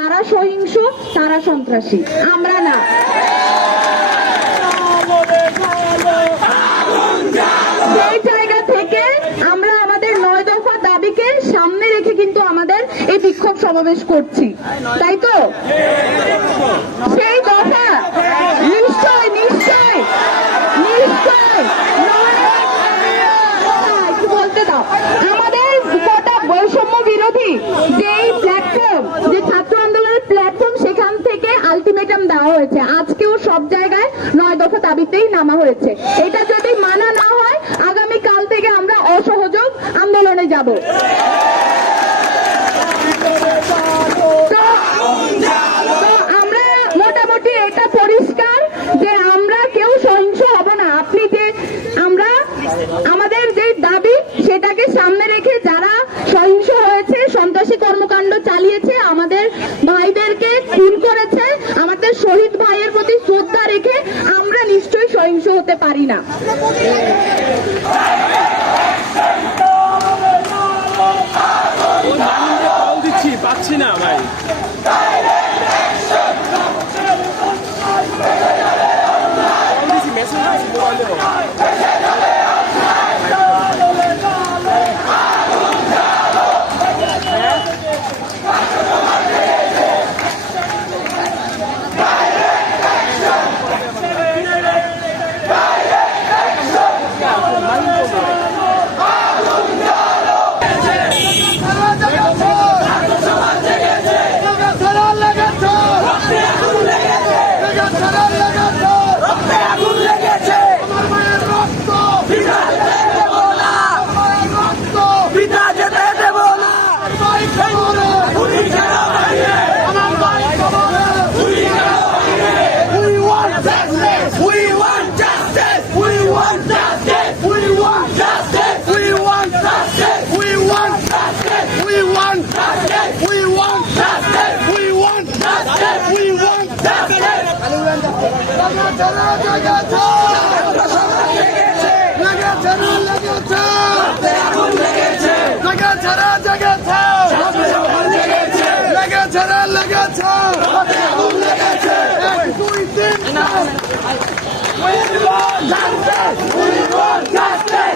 তারা সহিংস, তারা সন্ত্রাসী, আমরা না। সেই জায়গা থেকে আমরা আমাদের 9 দফা দাবিকে সামনে রেখে কিন্তু আমাদের এই বিক্ষোভ সমাবেশ করছি, তাই তো? সেই দফা নিশ্চয় নিশ্চয় নিশ্চয় বলতে দাও। আমাদের গোটা বৈষম্য বিরোধী যেই প্ল্যাটফর্ম, যে ছাত্র আন্দোলনের প্ল্যাটফর্ম, সেখান থেকে আলটিমেটাম দেওয়া হয়েছে। আজকেও সব জায়গায় 9 দফা দাবিতেই নামা হয়েছে। এটা যদি মানা না হয়, আগামী কাল থেকে আমরা অসহযোগ আন্দোলনে যাব। আমরা মোটামুটি এটা পরিষ্কার যে আমরা কেউ সহিংস হব না। আপনি যে আমরা আমাদের যে দাবি সেটাকে সামনে রেখে যারা সহিংস হয়েছে, সন্ত্রাসী কর্মকাণ্ড চালিয়েছে, আমাদের ভাইদেরকে খুন করেছে, আমাদের শহীদ ভাইয়ের প্রতি শ্রদ্ধা রেখে আমরা নিশ্চয়ই সহিংস হতে পারি না। পাচ্ছি না ভাই। We want justice! We want justice!